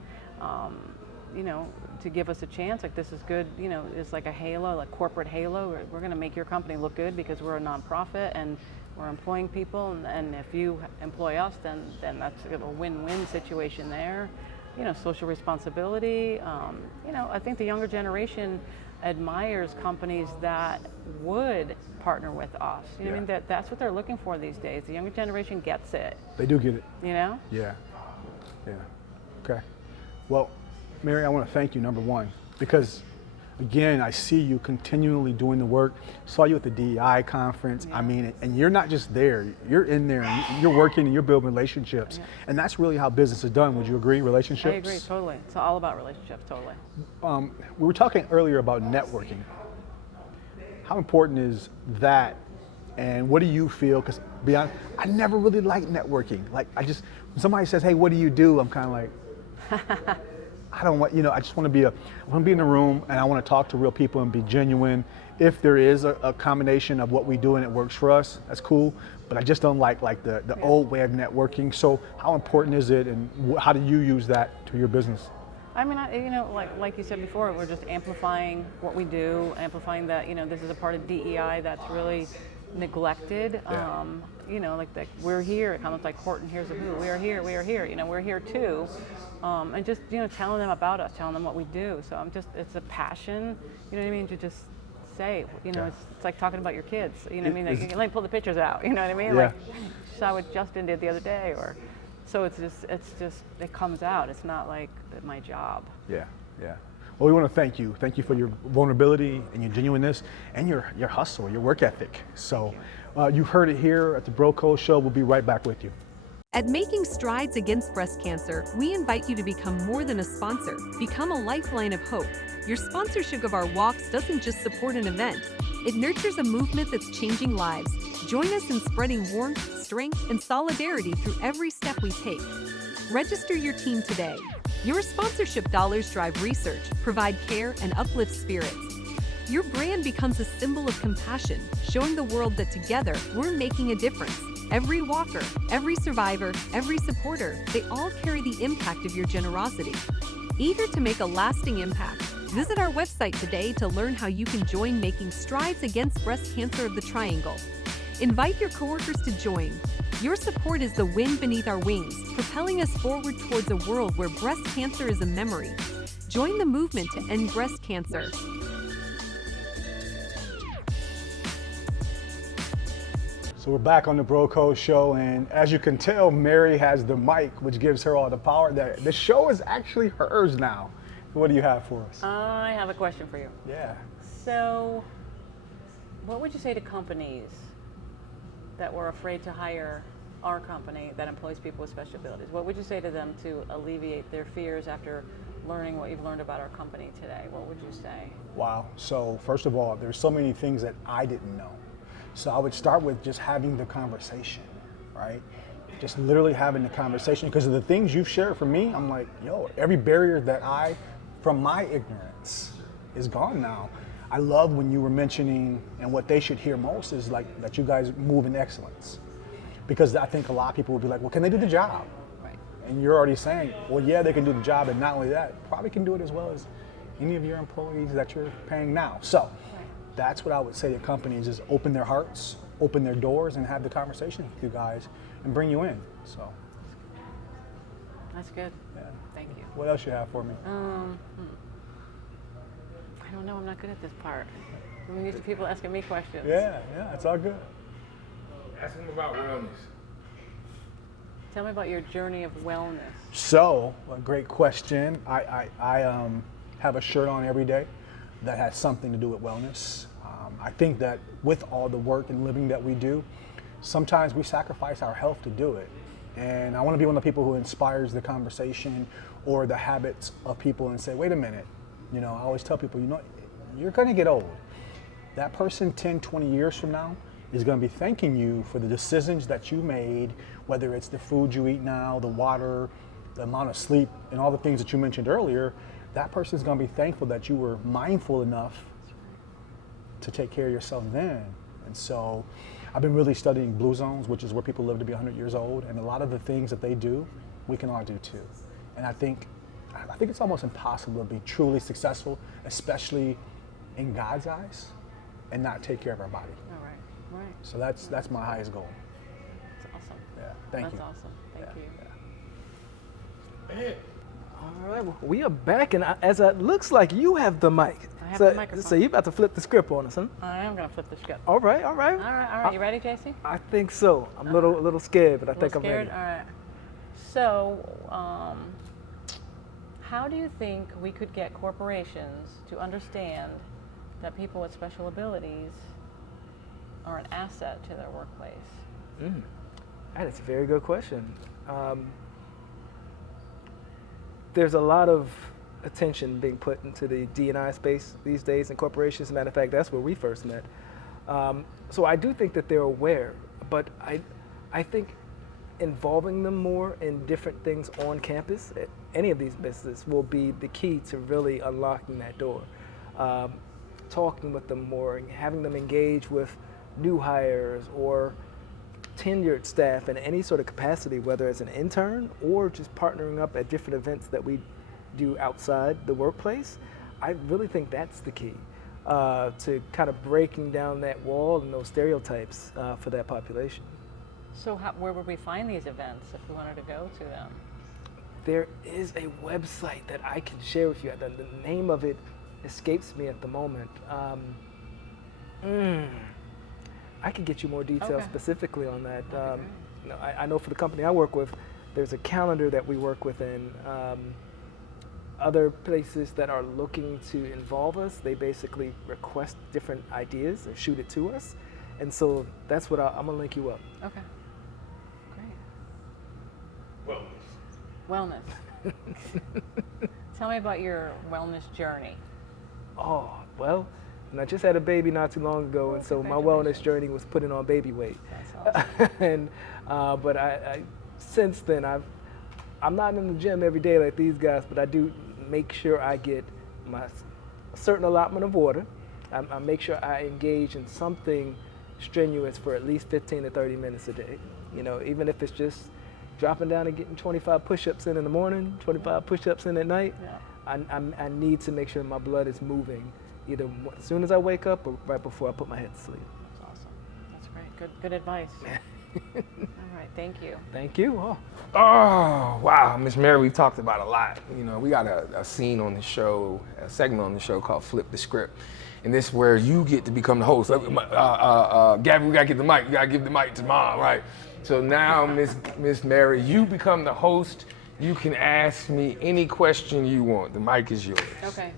You know, to give us a chance, like this is good, you know, it's like a halo, like corporate halo. We're going to make your company look good because we're a nonprofit and we're employing people, and if you employ us, then that's a win-win situation there. You know, social responsibility. You know, I think the younger generation admires companies that would partner with us. You know what I mean? That's what they're looking for these days. The younger generation gets it. They do get it. You know? Yeah. Okay. Well, Mary, I want to thank you, number one, because again, I see you continually doing the work. Saw you at the DEI conference. I mean, and you're not just there. You're in there, and you're working, and you're building relationships. And that's really how business is done. Would you agree? Relationships? I agree, totally. It's all about relationships, totally. We were talking earlier about networking. How important is that? And what do you feel? Because be honest, I never really liked networking. Like when somebody says, "Hey, what do you do?" I'm kind of like, I don't want, I just want to I want to be in the room and I want to talk to real people and be genuine. If there is a combination of what we do and it works for us, that's cool. But I just don't like the old way of networking. So how important is it, and how do you use that to your business? I mean, like you said before, we're just amplifying what we do, amplifying that, this is a part of DEI that's really neglected. Yeah. Like we're here, kind of like Horton Hears a Who. We are here, we're here too. And just, telling them about us, telling them what we do. So it's a passion, you know what I mean, to just say, it's like talking about your kids, you know what I mean? Like, let me pull the pictures out, you know what I mean? Yeah. Like, saw what Justin did the other day, so it's just, it comes out. It's not like my job. Yeah. Well, we want to thank you. Thank you for your vulnerability and your genuineness and your hustle, your work ethic. So you heard it here at the Bro Code Show. We'll be right back with you. At Making Strides Against Breast Cancer, we invite you to become more than a sponsor. Become a lifeline of hope. Your sponsorship of our walks doesn't just support an event. It nurtures a movement that's changing lives. Join us in spreading warmth, strength, and solidarity through every step we take. Register your team today. Your sponsorship dollars drive research, provide care, and uplift spirits. Your brand becomes a symbol of compassion, showing the world that together we're making a difference. Every walker, every survivor, every supporter, they all carry the impact of your generosity. Eager to make a lasting impact, visit our website today to learn how you can join Making Strides Against Breast Cancer of the Triangle. Invite your coworkers to join. Your support is the wind beneath our wings, propelling us forward towards a world where breast cancer is a memory. Join the movement to end breast cancer. So we're back on the Bro Code Show, and as you can tell, Mary has the mic, which gives her all the power. The show is actually hers now. What do you have for us? I have a question for you. Yeah. So, what would you say to companies that were afraid to hire our company that employs people with special abilities? What would you say to them to alleviate their fears after learning what you've learned about our company today? What would you say? Wow. So first of all, there's so many things that I didn't know. So I would start with just having the conversation, right? Just literally having the conversation, because of the things you've shared for me. I'm like, every barrier that from my ignorance is gone now. I love when you were mentioning, and what they should hear most is like that you guys move in excellence. Because I think a lot of people would be like, well, can they do the job? Right. And you're already saying, well, yeah, they can do the job, and not only that, probably can do it as well as any of your employees that you're paying now. So that's what I would say to companies, is open their hearts, open their doors, and have the conversation with you guys and bring you in. So that's good. Yeah. Thank you. What else you have for me? I don't know. I'm not good at this part. I'm used to people asking me questions. Yeah, it's all good. Ask them about wellness. Tell me about your journey of wellness. So, a great question. I have a shirt on every day that has something to do with wellness. I think that with all the work and living that we do, sometimes we sacrifice our health to do it. And I want to be one of the people who inspires the conversation or the habits of people and say, wait a minute. I always tell people, you're going to get old. That person 10, 20 years from now is going to be thanking you for the decisions that you made, whether it's the food you eat now, the water, the amount of sleep, and all the things that you mentioned earlier. That person is going to be thankful that you were mindful enough to take care of yourself then. And so I've been really studying blue zones, which is where people live to be 100 years old. And a lot of the things that they do, we can all do too. And I think it's almost impossible to be truly successful, especially in God's eyes, and not take care of our body. All right. So that's my highest goal. That's awesome. Yeah, thank you. That's awesome. Thank you. Man, All right, well, we are back, and as it looks like you have the mic. I have so, the microphone. So you're about to flip the script on us, huh? I am going to flip the script. All right. All right. You ready, JC? I think so. I'm a little scared, but I think I'm Scared? ready. All right. So, how do you think we could get corporations to understand that people with special abilities are an asset to their workplace? That is a very good question. There's a lot of attention being put into the D&I space these days in corporations. As a matter of fact, that's where we first met. So I do think that they're aware, but I think involving them more in different things on campus, at any of these businesses, will be the key to really unlocking that door. Talking with them more and having them engage with new hires or tenured staff in any sort of capacity, whether it's an intern or just partnering up at different events that we do outside the workplace. I really think that's the key to kind of breaking down that wall and those stereotypes for that population. So where would we find these events if we wanted to go to them? There is a website that I can share with you. The name of it escapes me at the moment. I can get you more details specifically on that. I know for the company I work with, there's a calendar that we work within. Other places that are looking to involve us, they basically request different ideas and shoot it to us. And so that's what I'm gonna link you up. Okay, great. Wellness. Tell me about your wellness journey. Oh, well, and I just had a baby not too long ago, and so my wellness journey was putting on baby weight. That's awesome. And but I since then I'm not in the gym every day like these guys, but I do make sure I get a certain allotment of water. I make sure I engage in something strenuous for at least 15 to 30 minutes a day. You know, even if it's just dropping down and getting 25 push-ups in the morning, 25 push-ups in at night. Yeah. I need to make sure my blood is moving either as soon as I wake up or right before I put my head to sleep. That's awesome. That's great. Good advice. All right, thank you. Thank you. Oh, wow, Miss Mary, we've talked about a lot. You know, we got a scene on the show, a segment on the show called Flip the Script. And this is where you get to become the host. Gabby, we gotta get the mic. You gotta give the mic to Mom, right? So now, Miss Mary, you become the host. You can ask me any question you want. The mic is yours. Okay.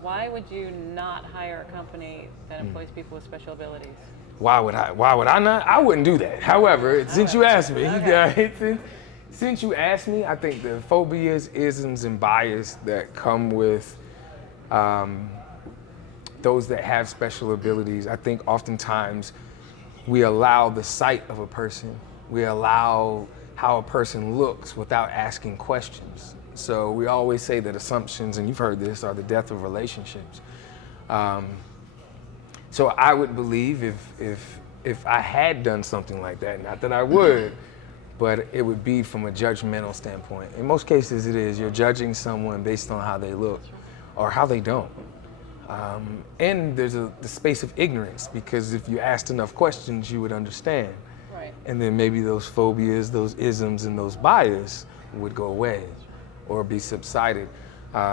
Why would you not hire a company that employs people with special abilities? Why would I not? I wouldn't do that. However, since you asked me, since you asked me, I think the phobias, isms, and bias that come with those that have special abilities, I think oftentimes we allow the sight of a person, we allow how a person looks without asking questions. So we always say that assumptions, and you've heard this, are the death of relationships. So I would believe if I had done something like that, not that I would, but it would be from a judgmental standpoint. In most cases it is, you're judging someone based on how they look or how they don't. And there's the space of ignorance, because if you asked enough questions, you would understand. Right. And then maybe those phobias, those isms, and those bias would go away or be subsided.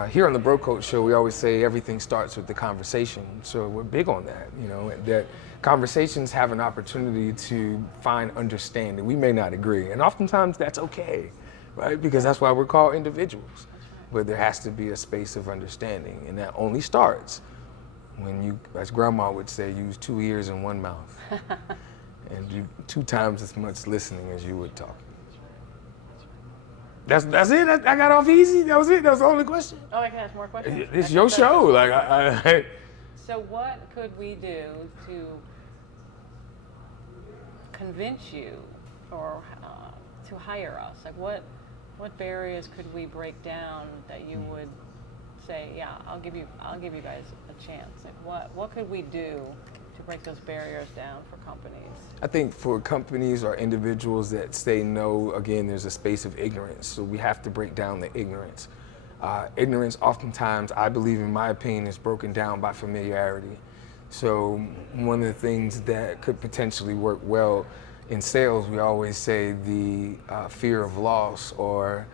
Here on the Bro Coach Show, we always say everything starts with the conversation. So we're big on that, you know, that conversations have an opportunity to find understanding. We may not agree, and oftentimes that's okay, right? Because that's why we're called individuals. But there has to be a space of understanding, and that only starts when you, as Grandma would say, use 2 ears and 1 mouth, and do 2 times as much listening as you would talk. That's it. I got off easy. That was it. That was the only question. Oh, I can ask more questions. It's your show. Like I So what could we do to convince you, or to hire us? Like what barriers could we break down that you would say, yeah, I'll give you guys a chance? Like what could we do to break those barriers down for companies? I think for companies or individuals that say no, again, there's a space of ignorance. So we have to break down the ignorance. Ignorance oftentimes, I believe, in my opinion, is broken down by familiarity. So one of the things that could potentially work well in sales, we always say the fear of loss, or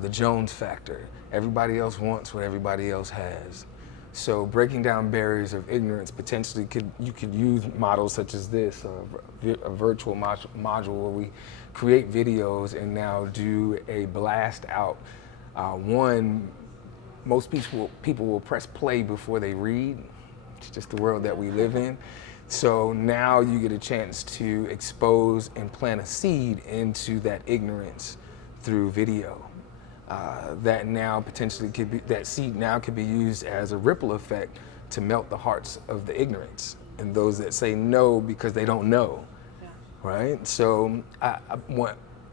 the Jones factor. Everybody else wants what everybody else has. So breaking down barriers of ignorance, potentially you could use models such as this, a virtual module where we create videos and now do a blast out. Most people will press play before they read. It's just the world that we live in. So now you get a chance to expose and plant a seed into that ignorance through video. that now potentially could be, that seed now could be used as a ripple effect to melt the hearts of the ignorance and those that say no because they don't know, right? So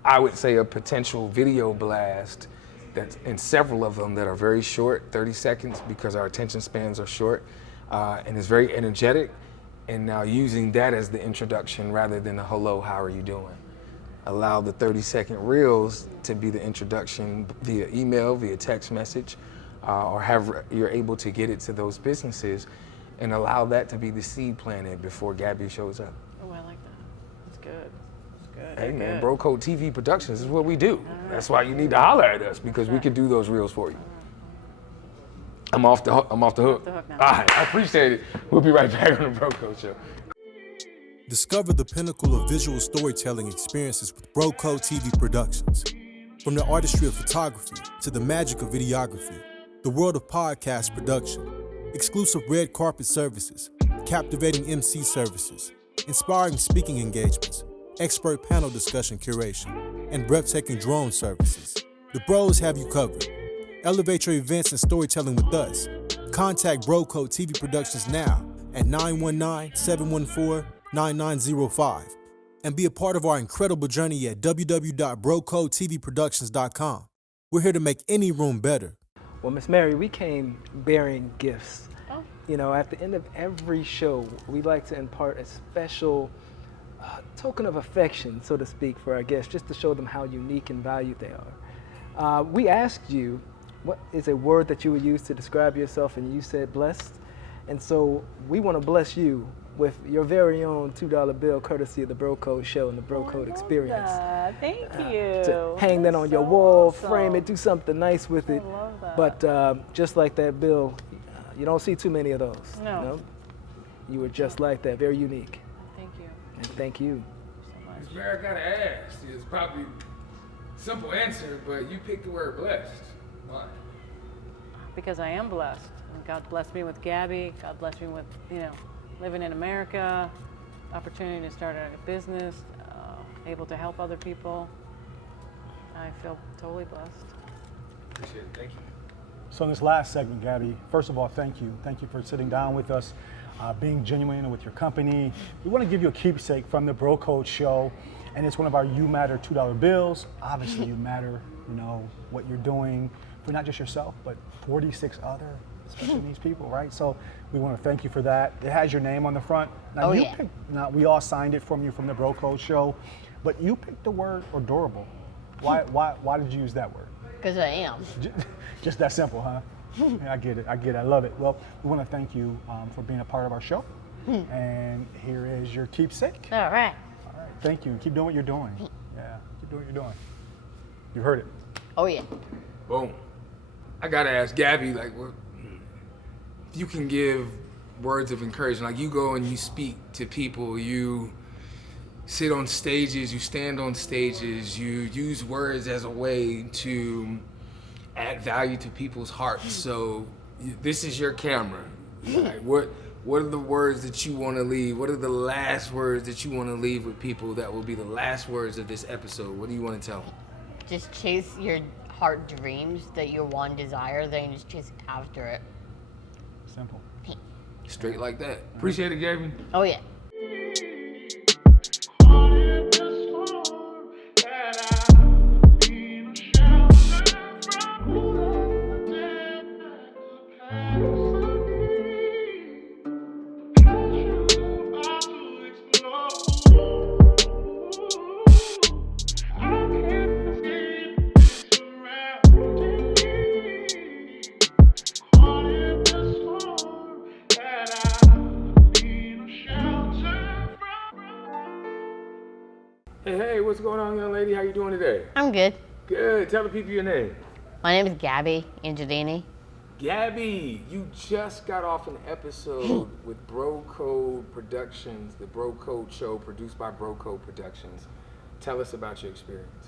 I would say a potential video blast that's in several of them that are very short, 30 seconds, because our attention spans are short, and it's very energetic, and now using that as the introduction rather than a hello, how are you doing? Allow the 30-second reels to be the introduction via email, via text message, or have you're able to get it to those businesses, and allow that to be the seed planted before Gabby shows up. Oh, I like that. That's good. That's good. Hey Very man, good. Bro Code TV Productions is what we do. That's why you need to holler at us, because we can do those reels for you. I'm off the hook. I'm off the hook. the hook now. All right, I appreciate it. We'll be right back on the Bro Code Show. Discover the pinnacle of visual storytelling experiences with Bro Code TV Productions. From the artistry of photography to the magic of videography, the world of podcast production, exclusive red carpet services, captivating MC services, inspiring speaking engagements, expert panel discussion curation, and breathtaking drone services. The Bros have you covered. Elevate your events and storytelling with us. Contact Bro Code TV Productions now at 919-714-9905 and be a part of our incredible journey at www.brocodetvproductions.com. We're here to make any room better. Well, Miss Mary, we came bearing gifts. Oh. You know, at the end of every show, we like to impart a special token of affection, so to speak, for our guests, just to show them how unique and valued they are. We asked you, what is a word that you would use to describe yourself, and you said blessed. And so we want to bless you with your very own $2 bill, courtesy of the Bro Code Show and the Bro Code Experience. Thank you. To hang that on your wall, frame it, do something nice with it. I love that. But just like that bill, you don't see too many of those. No. You know? You were just like that, very unique. Thank you And thank you. so much. Miss Mary, I gotta ask. It's probably a simple answer, but you picked the word blessed. Why? Because I am blessed. And God blessed me with Gabby. God blessed me with, living in America, opportunity to start a business, able to help other people. I feel totally blessed. Appreciate it. Thank you. So in this last segment, Gabby, first of all, thank you. Thank you for sitting down with us, being genuine with your company. We want to give you a keepsake from the Bro Code Show, and it's one of our You Matter $2 bills. Obviously, you matter, what you're doing for not just yourself, but 46 other special needs people, right? So we want to thank you for that. It has your name on the front. Now, now we all signed it from you from the Bro Code Show, but you picked the word adorable. Why did you use that word? Because I am. Just that simple, huh? Yeah, I get it. I love it. Well, we want to thank you for being a part of our show. And here is your keepsake. All right. All right. Thank you. Keep doing what you're doing. Yeah. Keep doing what you're doing. You heard it. Oh, yeah. Boom. I gotta ask Gabby, like, what, if you can give words of encouragement, like you go and you speak to people, you sit on stages, you stand on stages, you use words as a way to add value to people's hearts. So this is your camera. Like, what are the words that you want to leave? What are the last words that you want to leave with people that will be the last words of this episode? What do you want to tell them? Just chase your heart dreams, that your one desire, then just chase after it. Simple. Straight like that. Appreciate it, Gabby. Oh, yeah. Hey, what's going on, young lady? How you doing today? I'm good. Good. Tell the people your name. My name is Gabby Angelini. Gabby, you just got off an episode with Bro Code Productions, the Bro Code Show produced by Bro Code Productions. Tell us about your experience.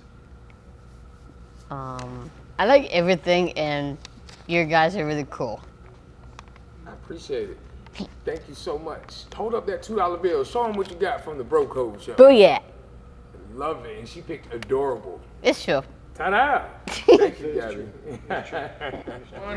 I like everything, and you guys are really cool. I appreciate it. Thank you so much. Hold up that $2 bill. Show them what you got from the Bro Code Show. Booyah. Love it. And she picked adorable. It's true. Ta-da! Thank you, Gabby.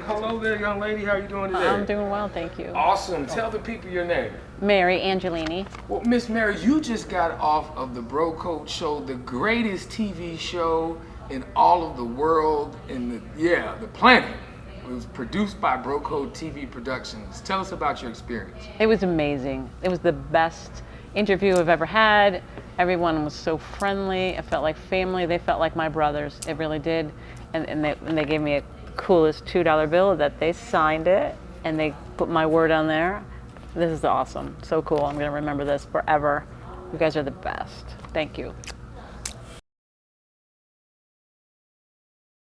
Hello there, young lady. How are you doing today? I'm doing well, thank you. Awesome. Tell the people your name. Mary Angelini. Well, Miss Mary, you just got off of the Bro Code Show, the greatest TV show in all of the world, in the planet. It was produced by Bro Code TV Productions. Tell us about your experience. It was amazing. It was the best interview I've ever had. Everyone was so friendly. It felt like family. They felt like my brothers. It really did. And they gave me a coolest $2 bill that they signed it and they put my word on there. This is awesome. So cool. I'm going to remember this forever. You guys are the best. Thank you.